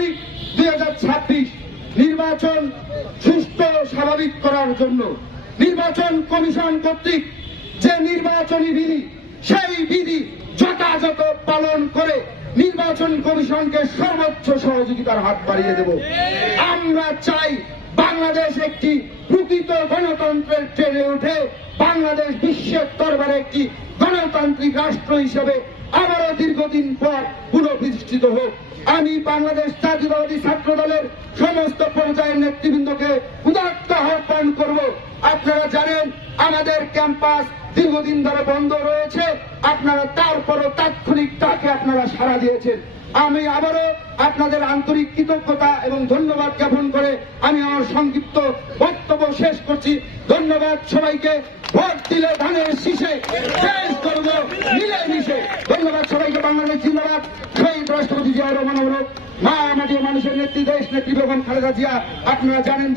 তারিখ 2026 নির্বাচন সুষ্ঠু স্বাভাবিক করার জন্য নির্বাচন কমিশন কর্তৃক যে নির্বাচনী বিধি, সেই বিধি যথাযথ পালন করে নির্বাচন কমিশনকে সর্বোচ্চ সহযোগিতার হাত বাড়িয়ে দেব। আমরা চাই বাংলাদেশ একটি প্রকৃত গণতন্ত্রের ট্রেনে উঠে বাংলাদেশ বিশ্বের দরবারে একটি গণতান্ত্রিক রাষ্ট্র হিসেবে আবারও দীর্ঘদিন পর পুনঃপ্রতিষ্ঠিত হোক। আমি বাংলাদেশ জাতীয়তাবাদী ছাত্র দলের সমস্ত পর্যায়ের নেতৃবৃন্দকে উদাত্ত আহ্বান করব। আপনারা জানেন আমাদের ক্যাম্পাস দীর্ঘদিন ধরে বন্ধ রয়েছে, আপনারা তারপরও তাৎক্ষণিক ডাকে আপনারা সাড়া দিয়েছেন। আমি আবারও আপনাদের আন্তরিক কৃতজ্ঞতা এবং ধন্যবাদ জ্ঞাপন করে আমি আমার সংক্ষিপ্ত বক্তব্য শেষ করছি। ধন্যবাদ সবাইকে। ভোট দিলে ধানের শীষে, শেষ করব মিলেমিশে। ধন্যবাদ সবাইকে। বাংলাদেশ জিন্দাবাদ। শহীদ রাষ্ট্রপতি জিয়া রহমান, মা মাটি মানুষের নেত্রী, দেশ নেত্রী বেগম খালেদা জিয়া। আপনারা জানেন